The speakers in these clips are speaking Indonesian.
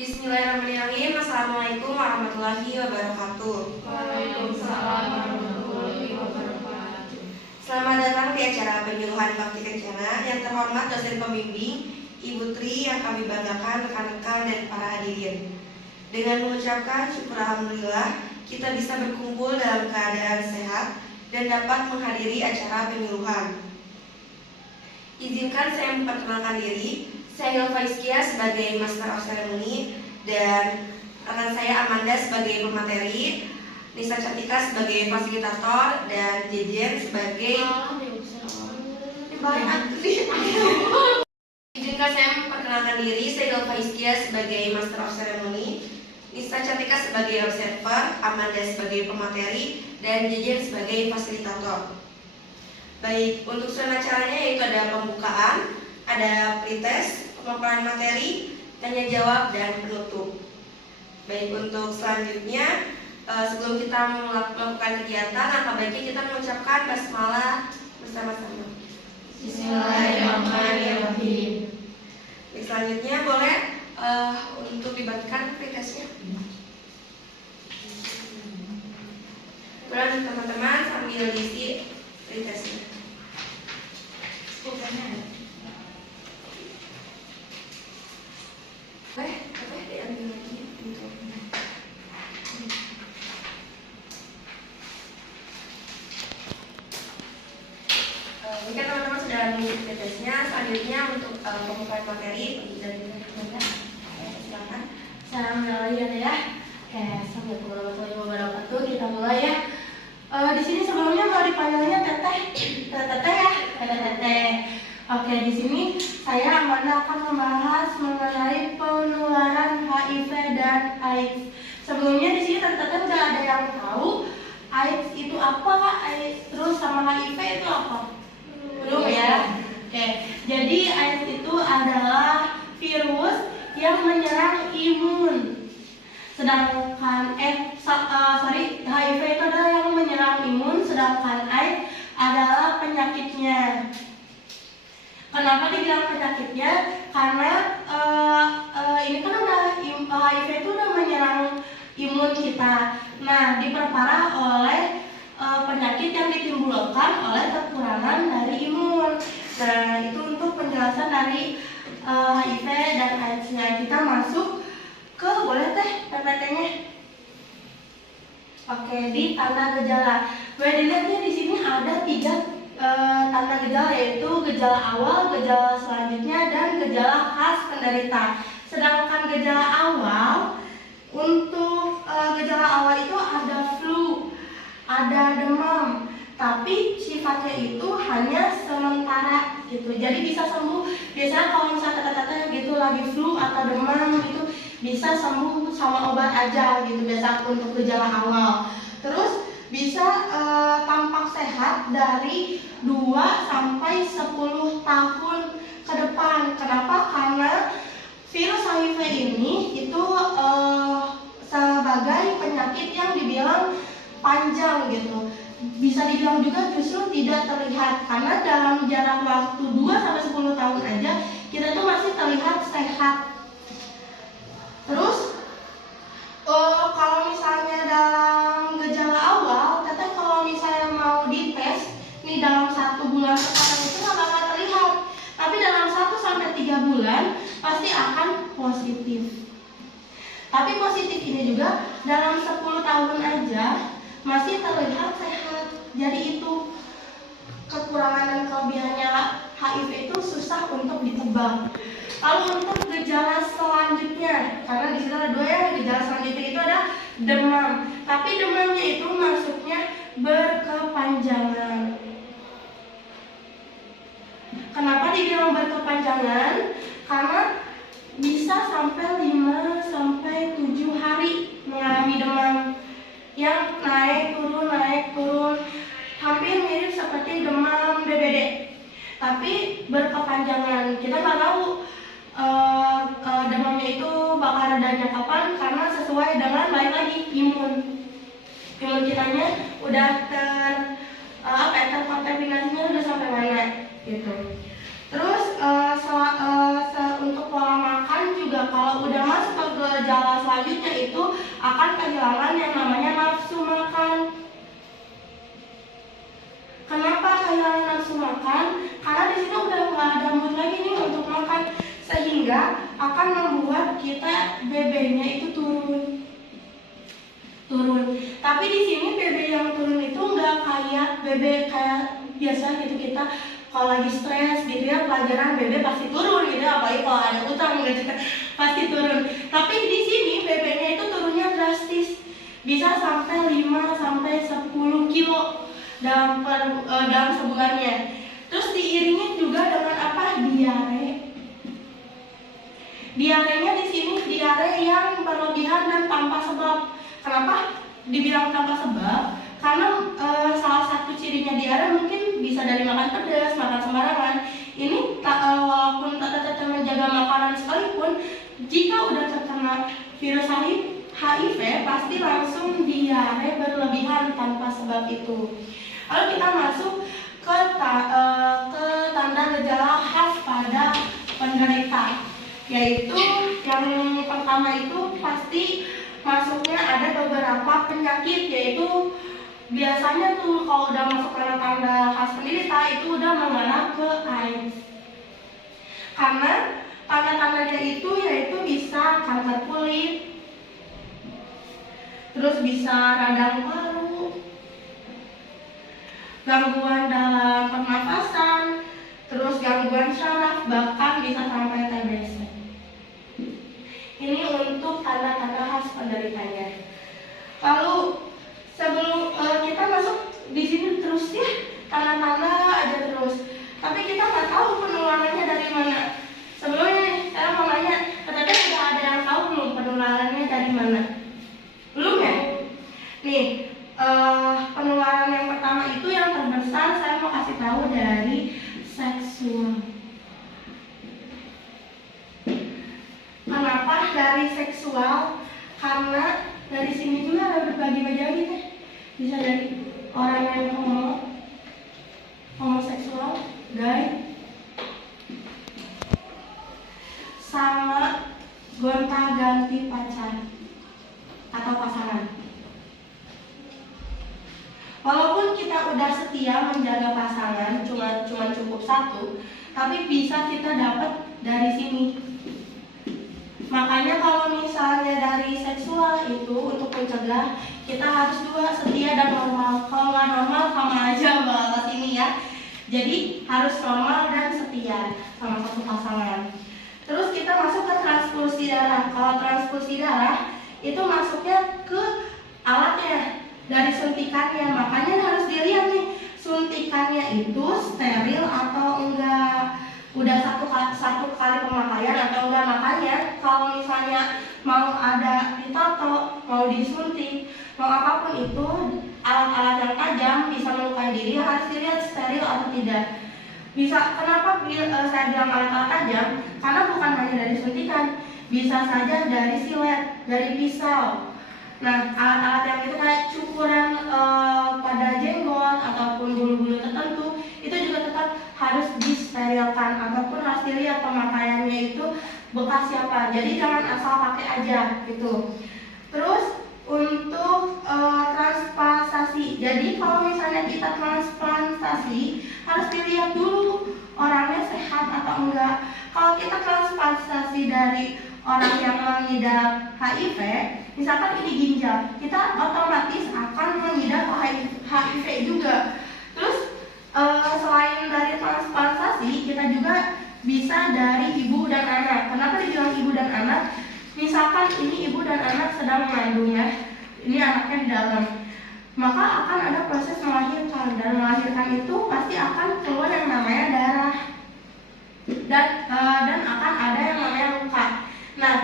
Bismillahirrahmanirrahim. Assalamualaikum warahmatullahi wabarakatuh. Waalaikumsalam warahmatullahi wabarakatuh. Selamat datang di acara penyuluhan bakti kencana. Yang terhormat dosen pembimbing Ibu Tri, yang kami banggakan rekan-rekan dan para hadirin. Dengan mengucapkan syukur alhamdulillah, kita bisa berkumpul dalam keadaan sehat dan dapat menghadiri acara penyuluhan. Izinkan saya memperkenalkan diri. Saya Hilfa Iskia sebagai Master of Ceremony dan rekan saya Amanda sebagai pemateri, Nisa Cantika sebagai fasilitator, dan Jejen sebagai Izinkan saya memperkenalkan diri. Saya Hilfa Iskia sebagai Master of Ceremony, Nisa Cantika sebagai observer, Amanda sebagai pemateri, dan Jejen sebagai fasilitator. Baik, untuk susunan acaranya yaitu ada pembukaan, ada pretest, pemaparan materi, tanya jawab, dan penutup. Baik, untuk selanjutnya sebelum kita melakukan kegiatan, langkah baiknya kita mengucapkan basmalah bersama-sama. Bismillahirrahmanirrahim. Baik, selanjutnya boleh untuk dibagikan pretestnya. Boleh teman-teman sambil diisi pretestnya. Diambil lagi untuk jika teman-teman sudah mengisi pretestnya, selanjutnya untuk pembukaan materi dari teman-teman, silakan. Assalamualaikum ya. Assalamualaikum warahmatullahi wabarakatuh. Kita mulai ya. Di sini sebelumnya mau dipanggilnya teteh ya, teteh. Oke, di sini saya Amanda akan membahas mengenai penularan HIV dan AIDS. Sebelumnya di sini teteh udah ada yang tahu AIDS itu apa, terus sama HIV itu apa? Belum ya? Oke, jadi AIDS itu adalah virus yang menyerang imun. Sedangkan HIV itu adalah yang menyerang imun, sedangkan AIDS adalah penyakitnya. Kenapa dibilang penyakitnya? Karena ini kan udah HIV itu udah menyerang imun kita. Nah, diperparah oleh penyakit yang ditimbulkan oleh kekurangan dari imun. Nah, itu untuk penjelasan dari HIV dan AIDS-nya. Kita masuk ke, boleh teh PPT-nya? Oke, di tanda gejala. Boleh dilihatnya di sini ada 3 tanda gejala, yaitu gejala awal, gejala selanjutnya, dan gejala khas penderita. Sedangkan gejala awal, untuk gejala awal itu ada flu, ada demam, tapi sifatnya itu hanya sementara gitu. Jadi bisa sembuh. Biasanya kalau misalnya kata-kata gitu lagi flu atau demam gitu bisa sembuh sama obat aja gitu, biasa untuk gejala awal. Terus bisa tampak sehat dari 2 sampai 10 tahun ke depan. Kenapa? Karena virus HIV ini itu sebagai penyakit yang dibilang panjang gitu. Bisa dibilang juga justru tidak terlihat, karena dalam jarak waktu 2 sampai 10 tahun aja kita tuh masih terlihat sehat. Terus kalau misalnya dalam gejala awal, teteh kalau misalnya mau dites nih dalam 1 bulan pertama itu nggak bakal terlihat, tapi dalam 1 sampai 3 bulan pasti akan positif. Tapi positif ini juga dalam 10 tahun aja masih terlihat sehat. Jadi itu kekurangan dan kelebihannya HIV itu susah untuk ditebak. Lalu untuk gejala selanjutnya, karena di sini ada 2 ya, gejala selanjutnya itu ada demam. Tapi demamnya itu masuknya berkepanjangan. Kenapa dibilang berkepanjangan? Karena bisa sampai 5 sampai 7 hari mengalami demam yang naik turun, hampir mirip seperti demam DBD. Tapi berkepanjangan. Kita nggak tahu demamnya itu bakal redanya kapan, karena sesuai dengan balik lagi imun kitanya udah terkontaminasinya udah sampai mana gitu. Terus untuk pola makan juga, kalau udah masuk ke gejala selanjutnya itu akan kehilangan yang namanya nafsu makan. Kenapa kehilangan nafsu makan? Karena di sini udah nggak ada mood lagi nih untuk makan, sehingga akan membuat kita BB-nya itu turun. Tapi di sini BB yang turun itu nggak kayak BB kayak biasa gitu, kita kalau lagi stres gitu ya pelajaran BB pasti turun gitu, apalagi kalau ada utang gitu pasti turun. Tapi di sini BB-nya itu turunnya drastis, bisa sampai 5 sampai 10 kilo dalam sebulannya. Terus diiringi juga dengan apa? Diare. Diarenya di sini diare yang berlebihan dan tanpa sebab. Kenapa dibilang tanpa sebab? Karena salah satu cirinya diare mungkin bisa dari makan pedas, makan sembarangan. Ini walaupun tetap menjaga makanan sekalipun, jika udah terkena virus HIV pasti langsung diare berlebihan tanpa sebab itu. Lalu kita masuk ke tanda gejala khas pada penderita, yaitu yang pertama itu pasti masuknya ada beberapa penyakit, yaitu biasanya tuh kalau udah masuk tanda khas penderita itu udah mengarah ke AIDS. Karena tanda-tandanya itu yaitu bisa kanker kulit, terus bisa radang paru, gangguan dalam pernafasan, terus gangguan syaraf, bahkan bisa sampai TBC. Ini untuk tanda-tanda khas penderitanya. Lalu sebelum kita masuk di sini terus ya, tanda-tanda aja terus. Tapi kita nggak tahu penularannya dari mana. Sebelumnya saya mau nanya, ternyata sudah ada yang tahu belum penularannya dari mana? Belum ya? Nih, penularan yang pertama itu yang terbesar saya mau kasih tahu dari seksual. Kenapa dari seksual? Karena dari sini juga ada berbagi-bagi nih. Bisa dari orang yang homoseksual, gay, sama gonta-ganti pacar atau pasangan. Walaupun kita udah setia menjaga pasangan, cuma cukup satu, tapi bisa kita dapat dari sini. Makanya kalau misalnya dari seksual itu untuk mencegah, kita harus 2, setia dan normal. Kalau nggak normal sama aja bahas ini ya. Jadi harus normal dan setia sama satu pasangan. Terus kita masuk ke transfusi darah. Kalau transfusi darah itu masuknya ke alatnya, dari suntikannya. Makanya harus dilihat nih, suntikannya itu steril atau enggak, udah satu kali pemakaian atau enggak. Makanya kalau misalnya mau ada ditato, mau disuntik, mau apapun itu, alat-alat yang tajam bisa melukai diri, harus dilihat steril atau tidak. Bisa, kenapa saya bilang alat-alat tajam? Karena bukan hanya dari suntikan, bisa saja dari silet, dari pisau. Nah, alat-alat yang itu kayak cukuran pada jenggot ataupun bulu-bulu tertentu, itu juga tetap harus disterilkan ataupun harus dilihat pemakaiannya itu bekas siapa. Jadi jangan asal pakai aja gitu. Terus untuk transplantasi. Jadi kalau misalnya kita transplantasi harus dilihat dulu orangnya sehat atau enggak. Kalau kita transplantasi dari orang yang mengidap HIV, misalkan ini ginjal, kita otomatis akan mengidap HIV juga. Terus selain dari transplantasi, kita juga bisa dari ibu dan anak. Kenapa dibilang ibu dan anak? Misalkan ini ibu dan anak sedang mengandung ya, ini anaknya di dalam, maka akan ada proses melahirkan, dan melahirkan itu pasti akan keluar yang namanya darah dan akan ada yang namanya luka. Nah,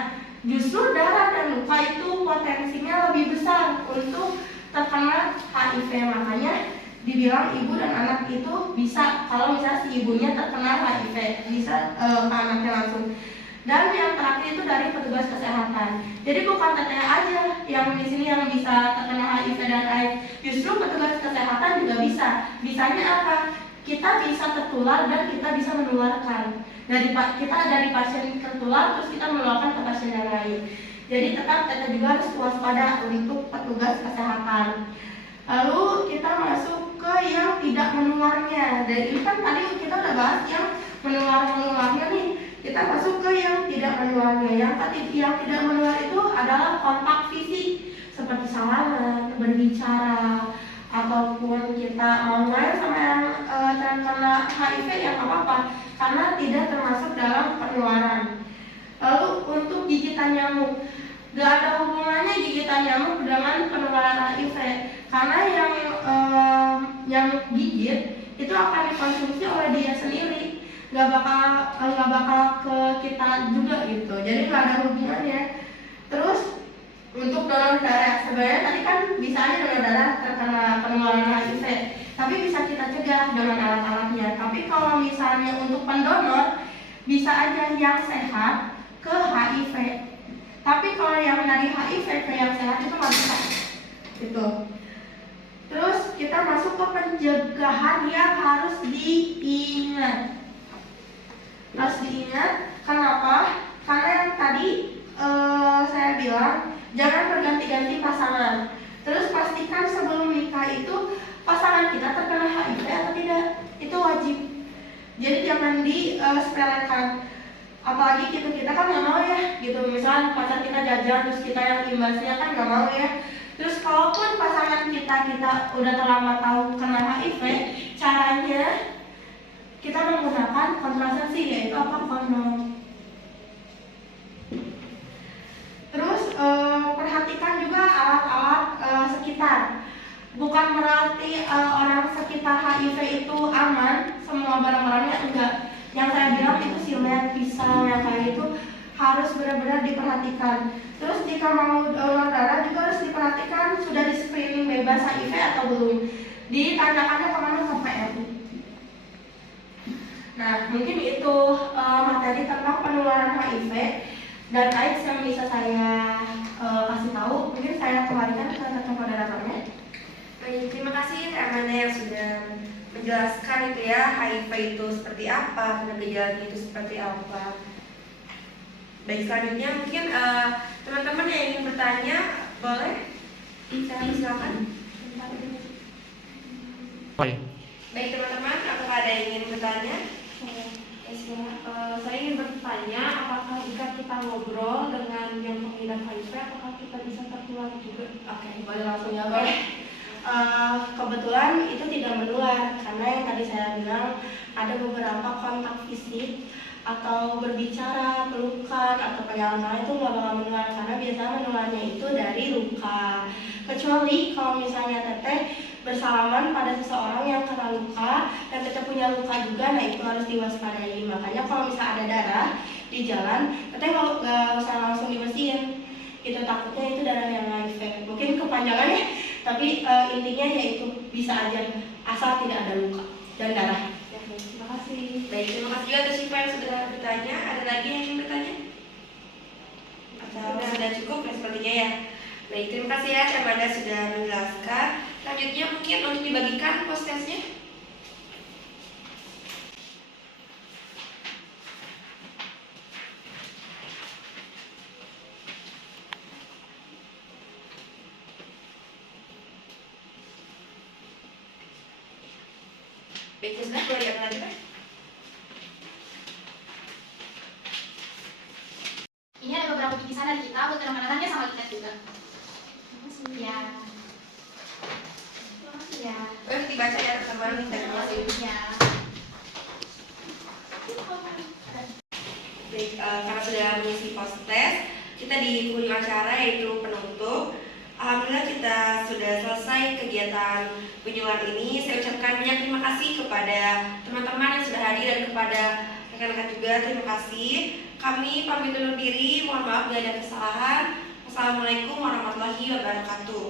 justru darah dan luka itu potensinya lebih besar untuk terkena HIV. Makanya dibilang ibu dan anak itu bisa, kalau misalnya si ibunya terkena HIV, bisa ke anaknya langsung. Dan yang terakhir itu dari petugas kesehatan. Jadi bukan teteh aja yang di sini yang bisa terkena HIV dan AIDS. Justru petugas kesehatan juga bisa. Bisanya apa? Kita bisa tertular dan kita bisa menularkan. Kita dari pasien tertular terus kita menularkan ke pasien yang lain. Jadi tetap teteh juga harus waspada untuk petugas kesehatan. Lalu kita masuk ke yang tidak menularnya. Dan ini kan tadi kita udah bahas yang menularnya nih. Kita masuk ke yang tidak menularnya. Yang tidak menular itu adalah kontak fisik seperti salaman, berbicara, ataupun kita mau main sama yang terkena HIV ya nggak apa-apa, karena tidak termasuk dalam penularan. Lalu untuk gigitan nyamuk, gak ada hubungannya gigitan nyamuk dengan penularan HIV, karena yang nyamuk gigit itu akan dikonsumsi oleh dia sendiri, nggak bakal ke kita juga gitu. Jadi nggak ada hubungannya. Terus untuk donor darah, sebenarnya tadi kan bisa aja donor darah terkena penularan HIV, tapi bisa kita cegah dengan alat-alatnya. Tapi kalau misalnya untuk pendonor, bisa aja yang sehat ke HIV. Tapi kalau yang dari HIV ke yang sehat itu nggak bisa. Gitu. Terus kita masuk ke pencegahan yang harus diingat. Kenapa? Karena yang tadi saya bilang jangan berganti-ganti pasangan. Terus pastikan sebelum nikah itu pasangan kita terkena HIV atau tidak, itu wajib. Jadi jangan disepelekan. Apalagi kita kan nggak mau ya, gitu. Misal pacar kita jajan, terus kita yang imbasnya kan nggak mau ya. Terus kalaupun pasangan kita udah terlambat tahu kena HIV, caranya kita menggunakan kontrasepsi, yaitu kondom. Terus perhatikan juga alat-alat sekitar. Bukan berarti orang sekitar HIV itu aman, semua barang-barangnya enggak. Yang saya bilang itu silet, pisau, yang kayak itu harus benar-benar diperhatikan. Terus jika mau donor darah juga harus diperhatikan sudah di screening bebas HIV atau belum. Ditanyakannya kemana, ke PMI. Nah, mungkin itu materi tentang penularan HIV dan AIDS yang bisa saya kasih tahu. Mungkin saya kembalikan ke moderatornya. Baik, terima kasih Kak Amanda yang sudah menjelaskan itu ya, HIV itu seperti apa, gejala itu seperti apa. Baik, selanjutnya mungkin teman-teman yang ingin bertanya boleh, saya silakan. Baik teman-teman, apakah ada yang ingin bertanya? Saya ingin bertanya, apakah jika kita ngobrol dengan yang mengidap HIV, apakah kita bisa tertular juga? Oke, boleh langsung ya, boleh. Kebetulan itu tidak menular karena yang tadi saya bilang ada beberapa kontak fisik atau berbicara, pelukan atau pegangan itu nggak bakal menular karena biasanya menularnya itu dari luka. Kecuali kalau misalnya teteh bersalaman pada seseorang yang kena luka dan teteh punya luka juga, nah itu harus diwaspadai. Makanya kalau misalnya ada darah di jalan, teteh nggak usah langsung dibersihin. Itu takutnya itu darah yang HIV. Mungkin kepanjangan ya, tapi intinya yaitu bisa aja asal tidak ada luka dan darah. Ya, terima kasih. Baik, terima kasih juga atas siapa yang sudah bertanya. Ada lagi yang ingin bertanya? Atau sudah cukup ya sepertinya ya. Baik, terima kasih ya Kak Amanda sudah menjelaskan. Selanjutnya mungkin untuk dibagikan postcardnya. Baik, sudah boleh diambil lagi Pak. Ini ada beberapa tulisan dari kita buat teman-temannya sama kita juga. Ya. Ya. Boleh dibaca ya teman-teman, terima kasih. Ya. Baik, karena sudah mengisi post-test, kita di ujung acara yaitu penutup. Alhamdulillah kita sudah selesai kegiatan penyuluhan ini. Saya ucapkan banyak terima kasih kepada teman-teman yang sudah hadir dan kepada rekan-rekan juga, terima kasih. Kami pamit undur diri, mohon maaf bila ada kesalahan. Wassalamualaikum warahmatullahi wabarakatuh.